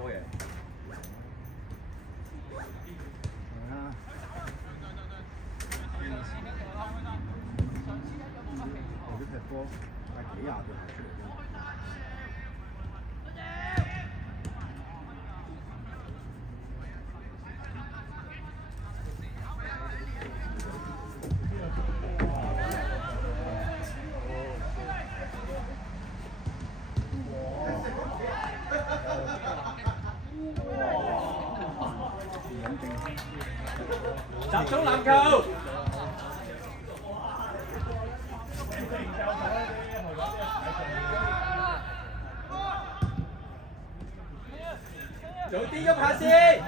波嘢。係啊。我啲踢波帶幾廿對鞋出嚟啫。集中籃球。早啲喐下先。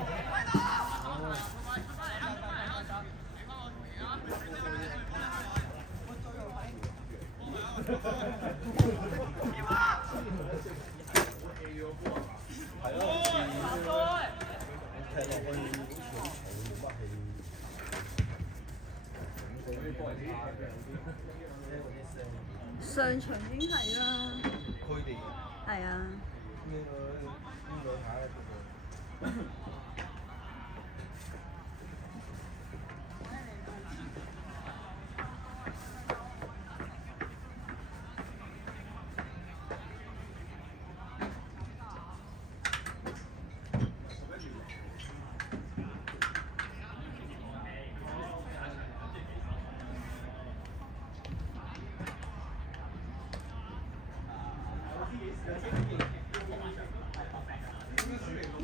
係咯，踢落去冇乜氣。上場已經係啦。佢哋係啊。邊個睇得出？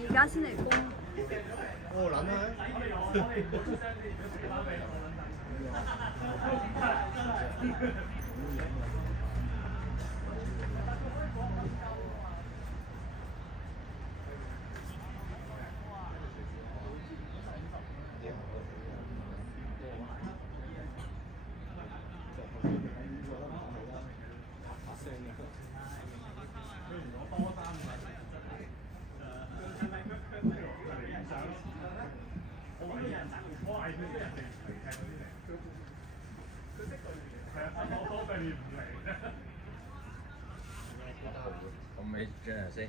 而家先嚟攻。我諗啊。咁你真係先。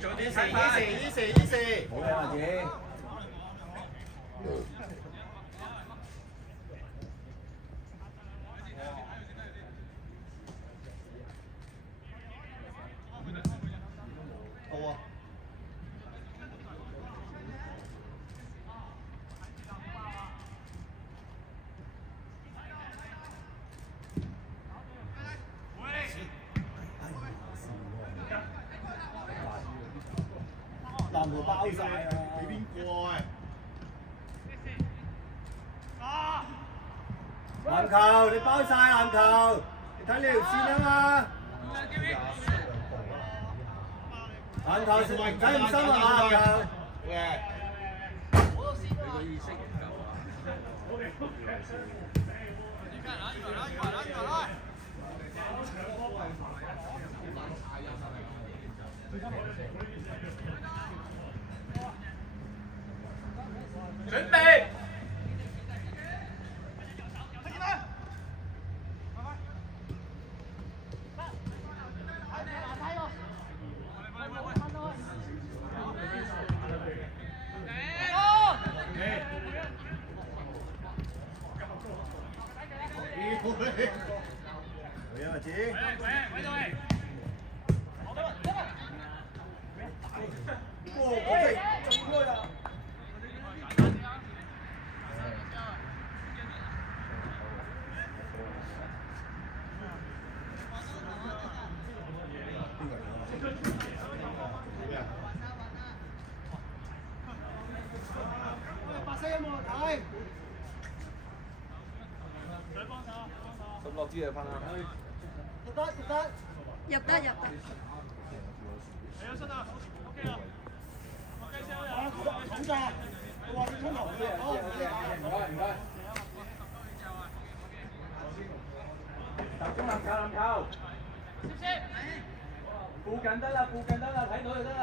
早啲食，好嘅或者。好啊。籃球包晒啊！俾邊個啊？籃球你包晒籃球，你睇呢條線啊嘛。籃球食唔使咁深啊籃球。你個意識唔夠啊！準備。啊，子。哇，OK，走開啦！咁落啲嘢翻啦。入得。集中籃球。附近得啦，睇到就得啦。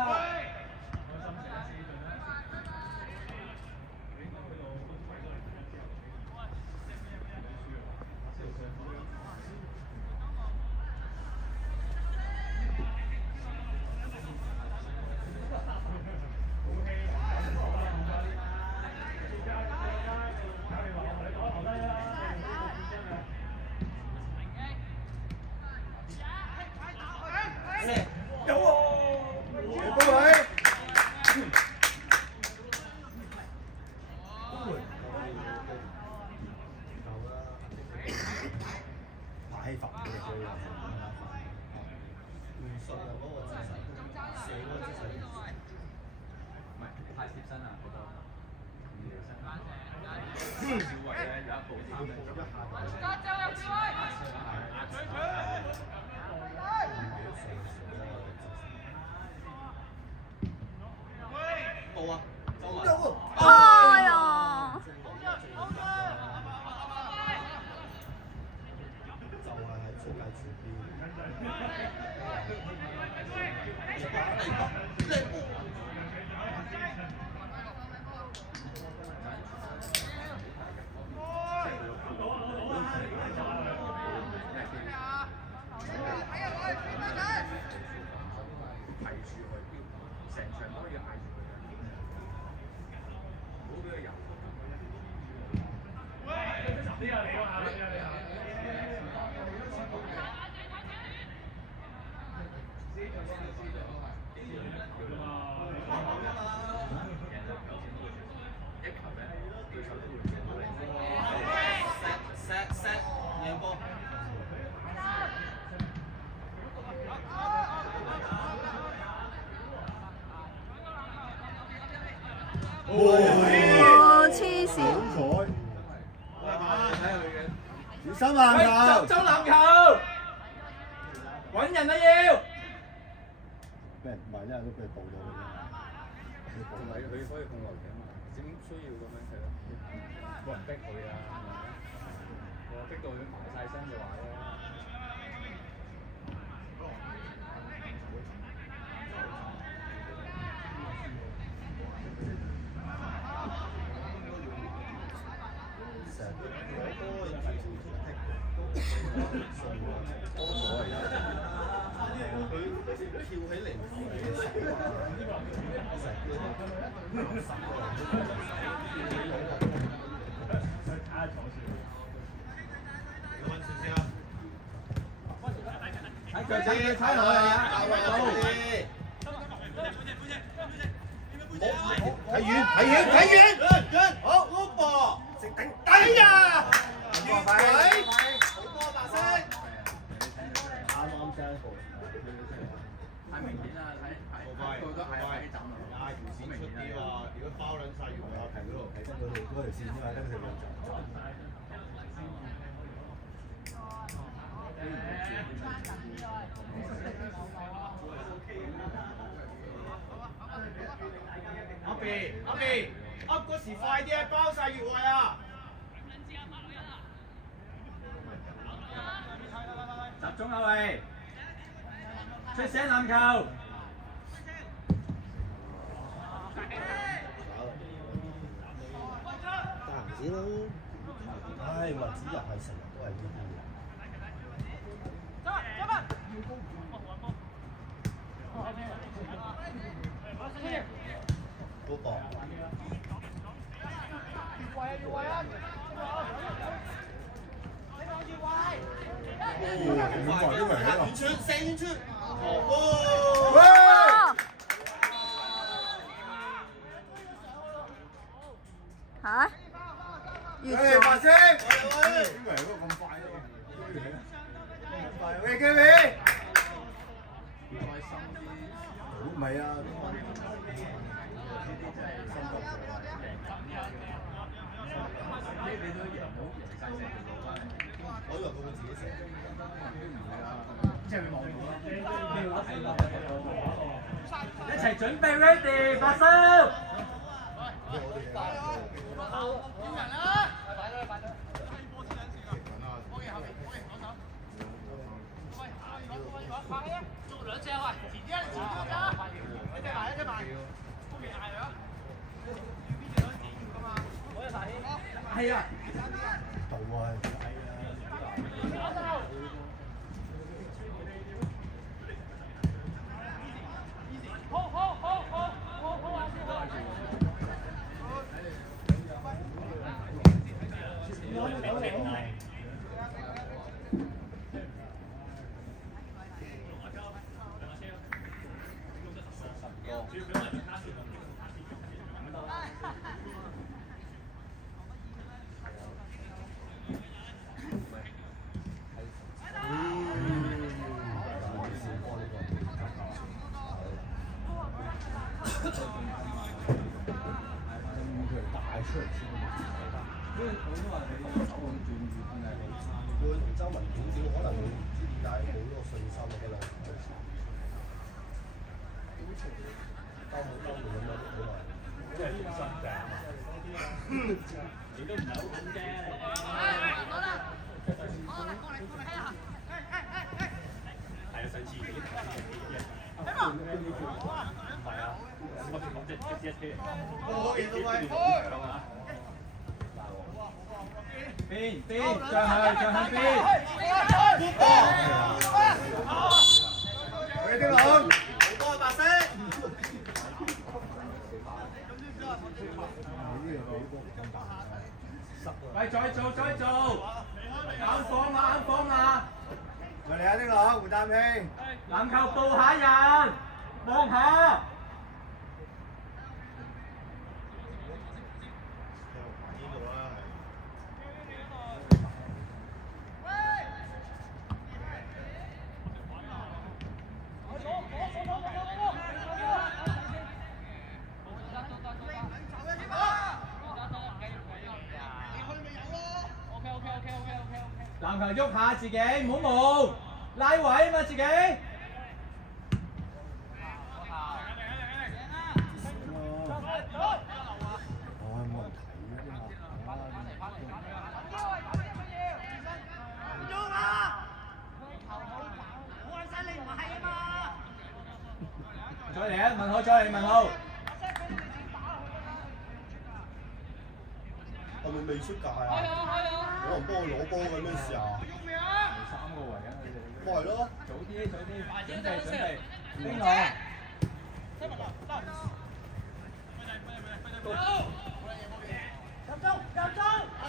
哎呀！哇！黐線！小心籃球！集中籃球，揾人啊要！俾人唔係，因為都俾人報到嘅啫。同埋佢可以控球嘅嘛，點需要咁樣係咯？冇人逼佢啊，逼到佢埋晒身就話咧。睇腳仔，睇落嚟啊！睇遠，好，好波，食頂底啊！越位，好波白色，啱聲。太明顯啦，睇個都係喺枕啊！條線出啲啊！如果包撚晒越位，睇嗰度，睇真嗰條線之嘛，跟住就阿鼻，噏嗰時快啲啊！包晒越位啊！集中後衞，出聲籃球。得閒先啦。唉，或者又係成日都係呢啲嘢。高博。好快都嚟啦！遠傳射遠傳，哦，嚇？越做白星，點嚟都咁快嘅？喂，機會，唔係啊，我以為佢會自己寫，即係佢望到啦。一齊準備 ready，發生。係啊。到啊！出嚟先。因為佢都話佢手咁轉越係好。佢周文點點可能唔知點解冇嗰個信心啊，可能。兜門咁樣好耐。即係信心病。你都唔係好咁啫。係啊，上次幾唔係啊，我哋講即係車。我見到咪開。邊向邊？喂，丁龍，好多白色。喂，再做，眼放嘛！嚟啊，丁龍，換啖氣。籃球導下人，望下。籃球喐下自己，唔好無，拉位啊嘛自己。再嚟啊！問號。係咪未出界啊？冇人幫我攞波嘅咩事啊？3個圍緊佢哋。咪係咯。早啲，準備。邊個？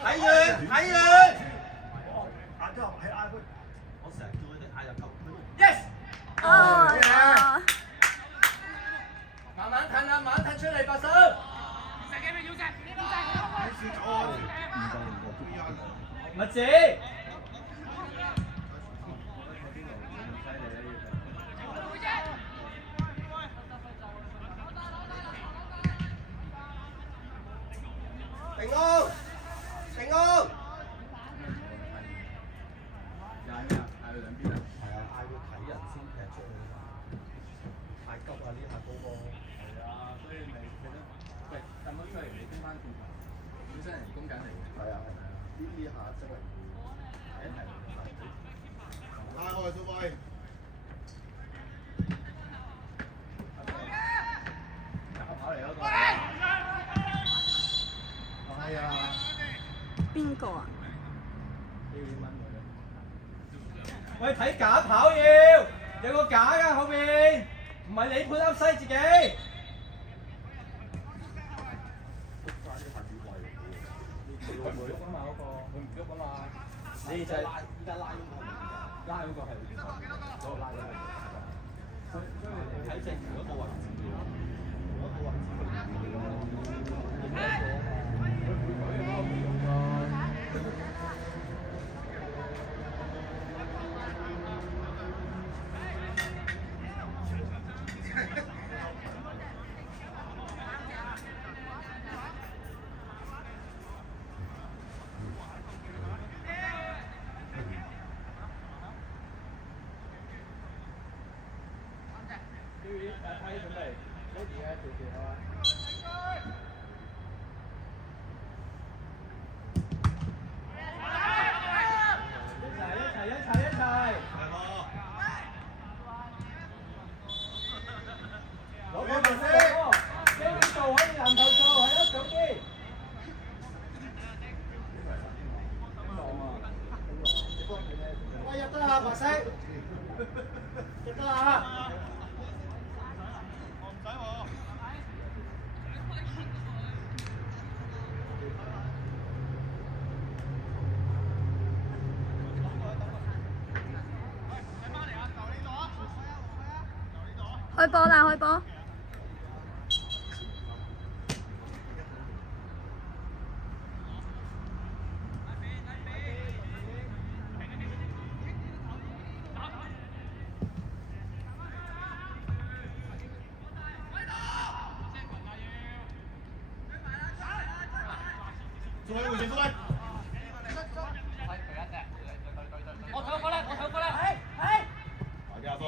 睇遠。我成日叫佢哋嗌入球區。Yes。哦。慢慢褪出嚟，白手。咪子。停屋。嗌咩啊？嗌佢兩邊啊？係啊，嗌佢睇人先踢出去。太急啊！呢下高波。係啊，所以咪覺得，喂，但係因為你跟翻轉頭，本身人工緊嚟嘅。係啊，呢下真係睇一睇。拉開蘇輝。跑嚟嗰個。係啊。邊個啊？喂，睇假跑要，有個假㗎後邊，唔係你判啱西自己。佢唔喐啊嘛嗰個，佢唔喐啊嘛。你就係依家拉嗰個拉嗰個係嗰個拉咗嚟。所以你睇正如果個位置，如果個位置開波啦！開波！再換前鋒位。我上過嚟，大家風。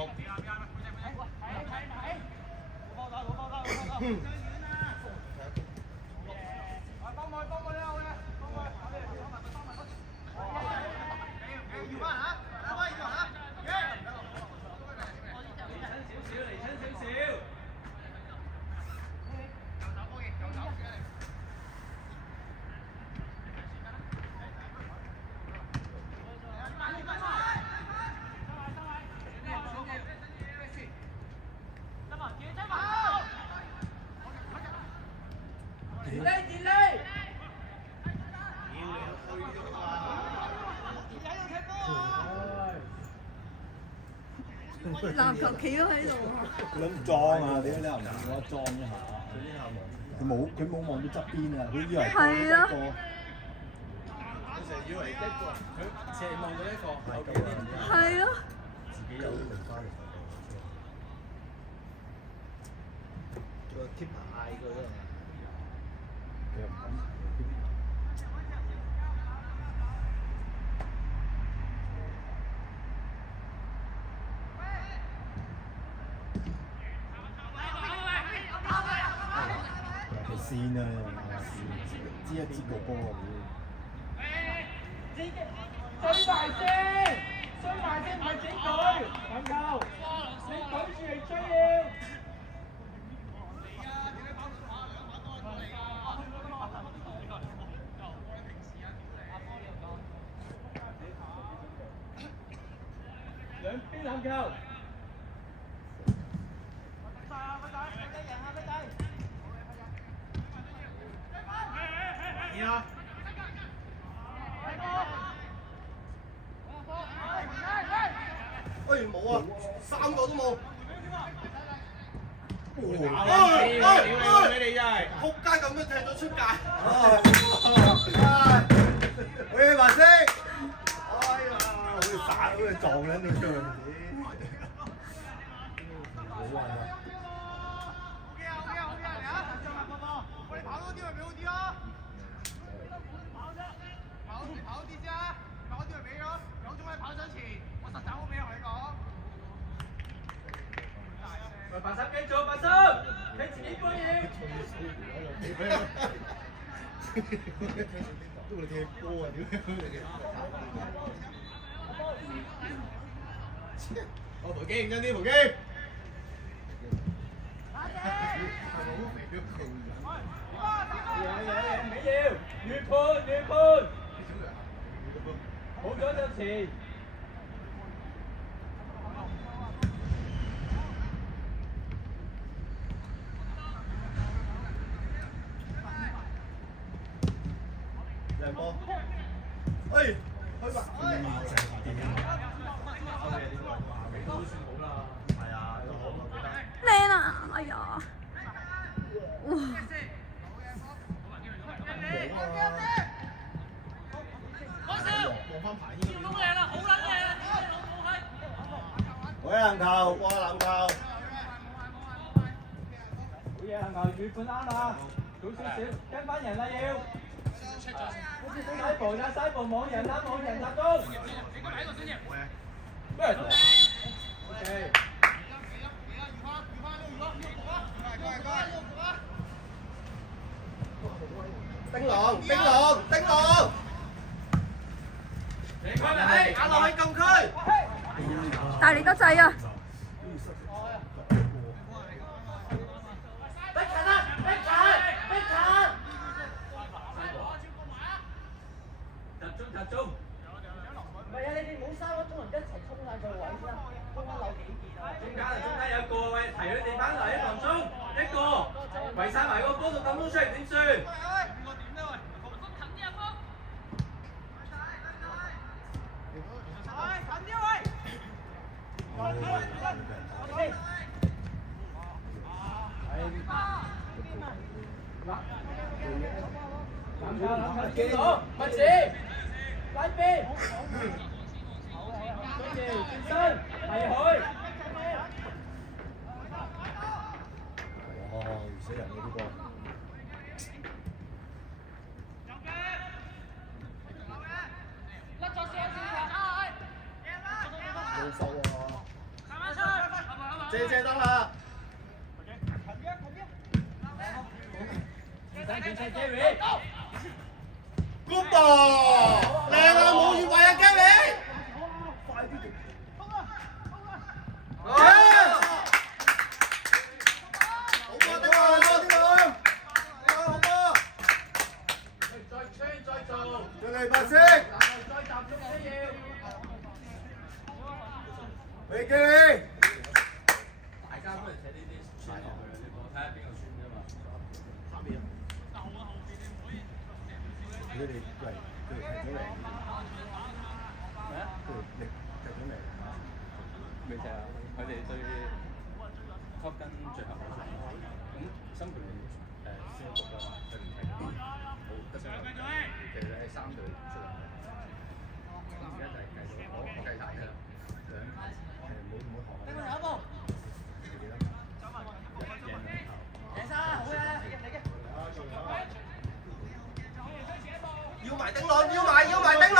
籃球企咗喺度啊！佢諗裝啊！點解你又唔叫我裝一下？佢冇望到側邊啊！佢以為係啊佢成日以為一個，佢成日望到一個後邊呢啲。係啊！自己有啲零花嚟。叫個 keeper 嗌佢啊！佢又唔敢。先啊！知一知個波啊！追埋先，唔係自己舉，籃球，你舉住嚟追要。兩邊籃球。冇啊，3個都冇。你真係仆街咁樣踢咗出界。喂，華星！哎呀，好似打好似撞緊你出嚟。好玩啊！我哋跑多啲咪俾好啲咯。跑啲啫，跑啲咪俾咯。有種你跑上前，我實走好俾同你講。白手繼續，白手，睇自己波嘢。都會踢波啊！屌！我扶機認真啲，扶機。唔緊要，越判，好咗就前。兩波。喂，靚啊！哎呀，哇！好籃球，過籃球。好嘢，籃球主判啱啦，早少少，跟翻人啦要。西部啦，西部冇人啦，冇人集中。咩？OK。叮龍，叮龍，叮龍！打落去禁區。大力得滯啊！逼近啦！逼近！逼近！集中。唔係啊，你哋唔好嘥嗰種人一齊衝曬佢位先啦，衝翻扭幾件啊！中間有個喂，提佢哋翻嚟一防中，一個圍曬埋個波度抌咗出嚟點算？見到乜事？拉邊，跟住轉身係佢。哇！死人嘅呢個。好收啊！借得啦。Good ball！靚啊，冇越位啊 ，Gary！ 快啲啲！好波，叮龍，叮龍！好波！再吹再做，再嚟白色！再集中啲要。俾 Gary！ 大家不如睇呢啲穿落去啦，我睇下邊個穿啫嘛。佢哋嚟，佢哋踢咗嚟。咩啊？佢哋踢咗嚟。未就係佢哋對 Top 跟最後嗰場，咁新培先讀㗎嘛，佢唔踢，冇得上。其實係3隊出嚟，咁而家就係計到我計大㗎啦，兩冇學。有一步。贏晒，好嘅，要埋叮龍，要埋叮龍！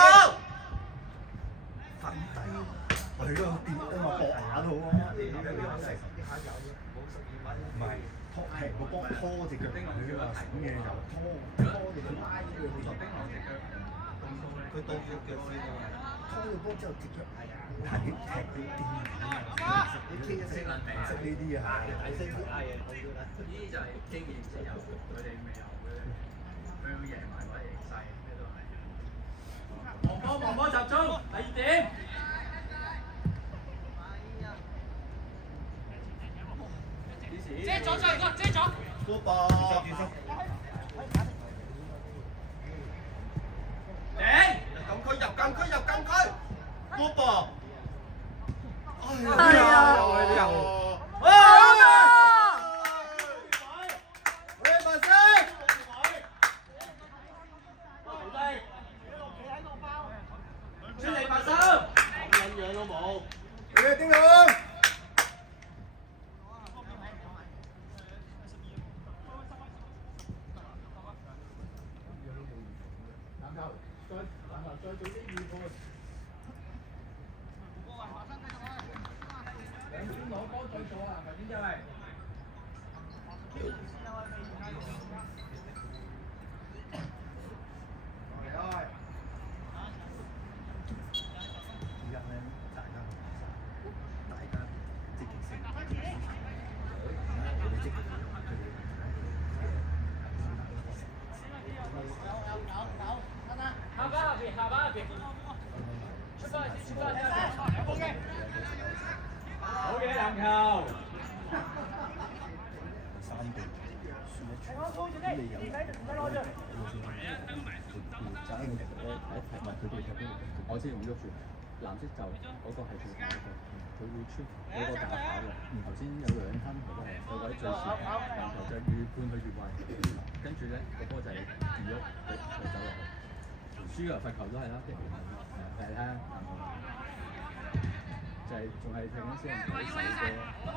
瞓低，係咯，跌啊嘛，搏下都好啊。唔係拖係個波拖隻腳，佢話醒嘅就拖隻腳拉咗佢。佢到隻腳先啊！拖咗波之後隻腳係踢到掂，你 K 一識呢啲啊，大聲啲嗌嘢好啲啦。呢啲就係經驗先有，佢哋未有嘅，佢會贏埋或者贏晒，咩都係。望波集中，第2點。遮咗再個，遮咗。Good ball！頂。入禁區！Good ball！哎呀！好白色！出嚟白心。樣都冇。叮龍！再做啲預判。兩邊攞波再做啊！頭先就係。而家咧，大家積極性，佢哋積極，佢哋。下巴入邊，出翻去先，好嘢籃球。3隊。輸一場，咁你有爭嘅咧，睇一睇問佢哋睇邊個。我之前會喐住，藍色就嗰個係最大嗰個，佢會穿嗰個假跑嘅。頭先有兩攤球都係有位最前，籃球就越判佢越壞，跟住咧個波就係移喐佢走落去。輸嘅罰球都係啦，誒睇下就係仲係睇緊先睇手波。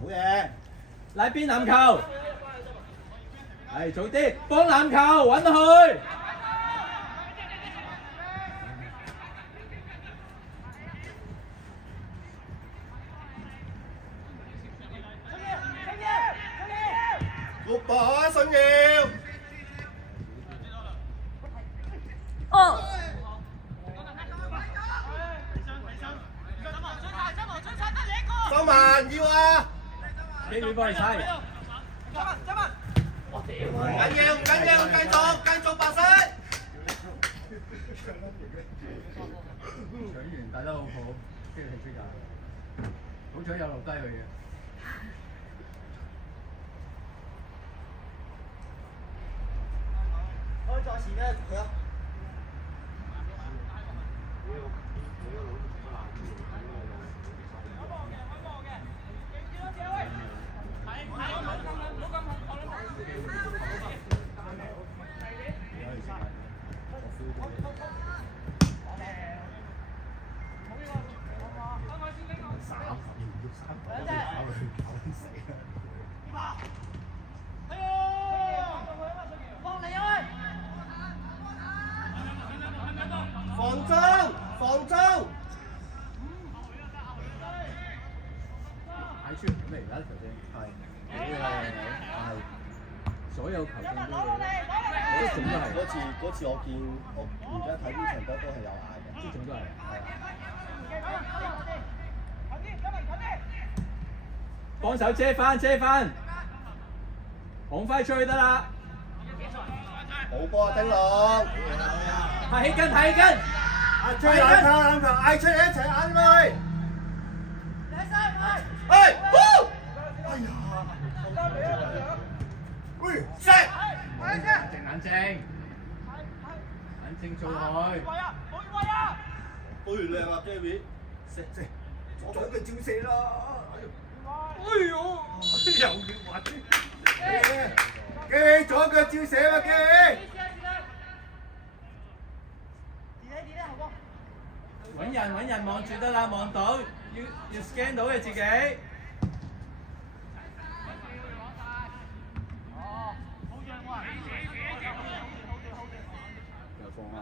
好嘢！拉邊籃球，係早啲幫籃球揾佢。六把信耀，哦，收埋要啊！機會幫你猜。唔緊要，繼續白色。搶完打得好好，跟住踢出界，好彩有留低佢嘅。開在前咧，佢啊！放鬆！睇出咁嚟而家頭先係所有球證都有，即種都係。嗰次我見我而家睇呢場波都係有嗌嘅，呢種都係。幫手遮翻，紅揮出去得啦。好波啊，丁龍！睇起筋。嗌出籃球，嗌出嚟一齊嗌佢！哎，哎呀！喂，射！冷靜做佢。好靚啊 ，Jerry！ 射，左腳照射啦！哎呦，又要滑機，左腳照射啊，機！揾人望住得啦，望到要 scan 到嘅自己。又放啊！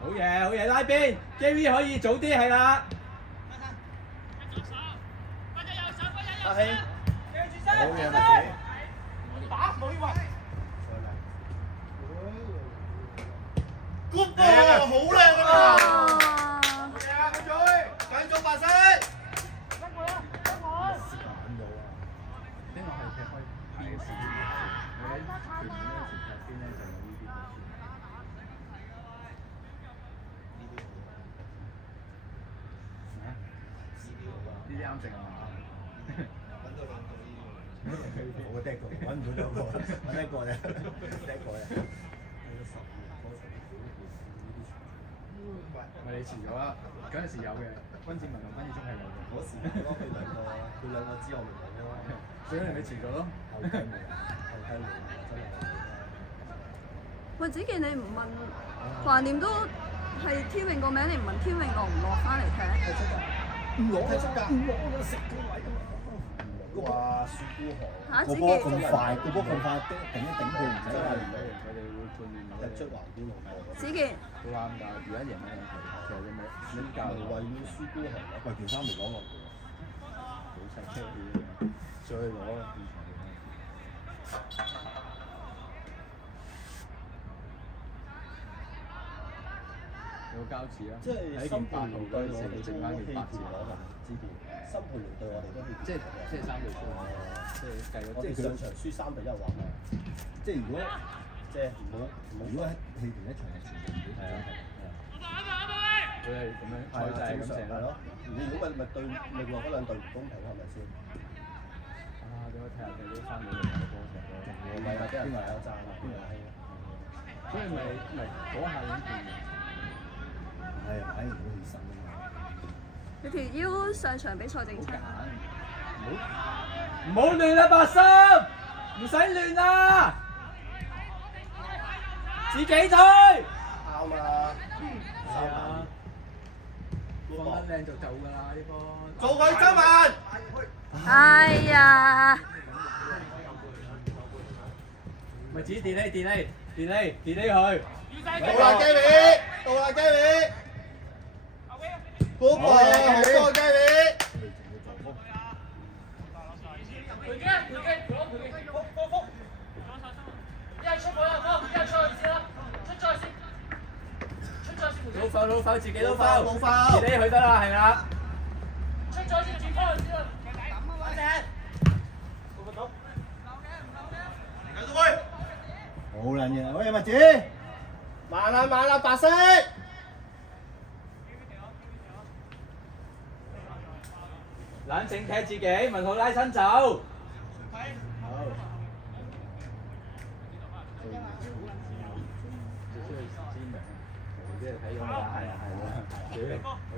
好嘢，拉邊 ，JV 可以早啲係啦。阿興，好嘢，麥子。打冇呢位。Good 喎，好靚啊！好嘢啊，佢嘴，繼續白色。因為係踢開邊線，我喺前面嗰時踢邊咧就有呢啲。呢啲啱食啊嘛！我得一個，揾唔到兩個，揾一個啫，得一個啫。咪你遲咗啦，嗰陣時有嘅，君子文同分子中係有嘅。嗰時咯，佢兩個知我未嚟咯，所以你遲咗咯。後繼無人，後繼無人真係。喂，子健你唔問，橫掂都係天永個名，你唔問天永落唔落翻嚟踢？唔攞踢出㗎，唔攞我食個位㗎嘛。哇，雪孤河，個波咁快，個波咁快，頂一頂佢唔使話唔到。佢哋會判斷到踢出橫邊路過。子健，都啱㗎，而家贏咗兩球，其實你冇你教為要雪孤河，喂，件衫未講落嘅喎，好細車嘅，再攞有個膠紙啊！即係喺件8號嗰陣時，剩翻件8字攞埋支票。新培聯對我哋都即係3對3，即係計咗。我哋上場輸3-1話，即係如果即係如果喺氣團一場係全部唔會佢係咁樣賽制係咁成係咯。如果咪對另外嗰兩隊唔公平係咪先？啊！點解踢下踢都翻到嚟有波踢咯？唔係啊，俾人話有爭啊，邊個係啊？所以咪嗰下已經變咗。係反而好起身啊嘛！你條腰上場比賽正常。唔好亂啦，白心，唔使亂啦，自己退。啱啊！係啊，放得靚就走㗎啦呢波。做佢周文。哎呀！咪指電呢佢。到啦基比，到啦基比。嗰個好多基比。老手自己都包，自己去得啦，係啦。出咗先轉翻去先啦。好撚嘢，喂麥子，慢啦，白色。冷靜踢自己，文浩拉親走。即係睇咗啦，係啊，唔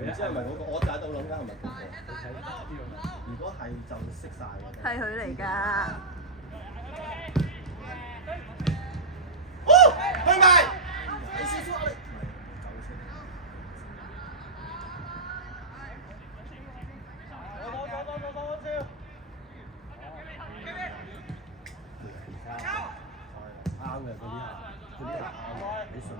知係咪嗰個？我就喺度諗緊係咪嗰個？如果係就識晒嘅。係佢嚟㗎。去埋。啱嘅嗰啲下，嗰啲係啱嘅，你順住。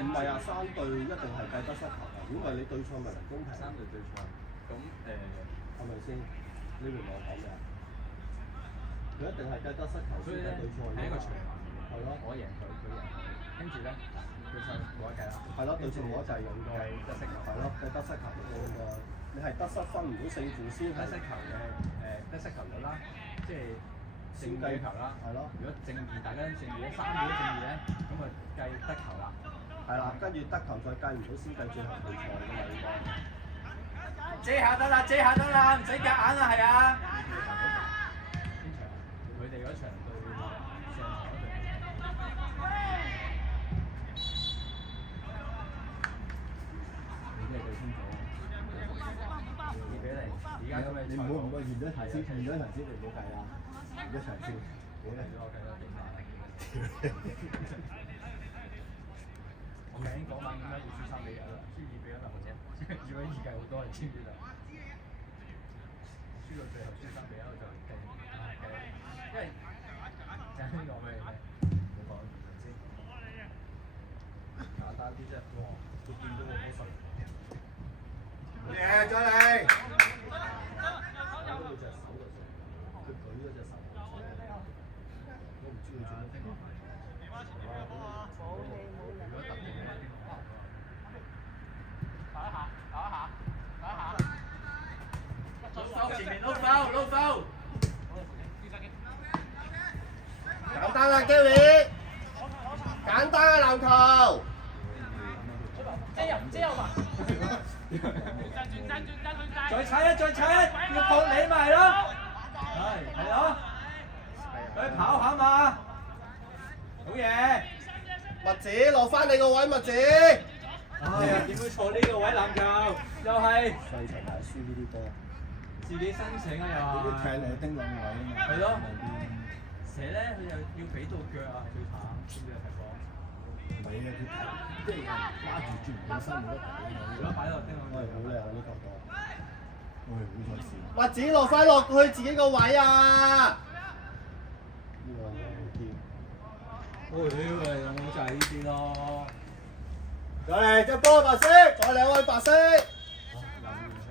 唔係啊，三隊一定係計得失球啊！如果唔係你對賽咪唔公平。三隊對賽，咁係咪先？呢邊我講嘅，佢一定係計得失球先計對賽㗎嘛。係一個循環。係咯，我贏佢，佢贏我，跟住咧對賽冇得計啦。係咯，對賽冇得計嘅應該。計得失球。係咯，計得失球嘅應該。你係得失分唔到勝負先係。得失球嘅得失球率啦，即係正二球啦。係咯。如果正二大家都正二咧，三個都正二咧，咁啊計得球啦。係啦，跟住得球再計唔到先計最後對賽㗎嘛應該。遮下得啦，唔使夾硬啦，係啊。佢哋嗰場對上場嗰隊。你對清楚。2比0，而家咁嘅你唔好完咗頭先，你唔好計啦，完咗場先。我嚟咗，我計咗幾萬。我明嗰晚點解要輸3比1啦？輸2比1啦，或者如果預計好多人知唔知道？輸到最後輸3比1就計，因為就係講咩嘅？我講先，簡單啲啫。哇！佢見到個波實。贏咗你！佢嗰隻手就上，佢舉嗰隻手就上。我唔知佢做乜。如果特別嘅話，打一下，前面撈包。簡單啦，Gary，簡單嘅籃球。遮油嘛。再踩一，要撲你埋咯。係咯。佢跑下嘛。好嘢。麥子落翻你個位，麥子。哎呀，點會錯呢個位籃球？又係。細場係輸呢啲波。自己申請啊又係。呢啲踢嚟叮兩位啊嘛。係咯。成咧佢又要俾到腳啊，係最慘，知唔知啊？踢波。係啊，佢即係拉住轉唔到身冇得打啊！如果擺落丁我喂，好靚啊！呢角度，喂，好彩線。或者落翻落去自己個位啊！呢個好啲。咁就係呢啲咯。再嚟隻波白色，再兩位白色。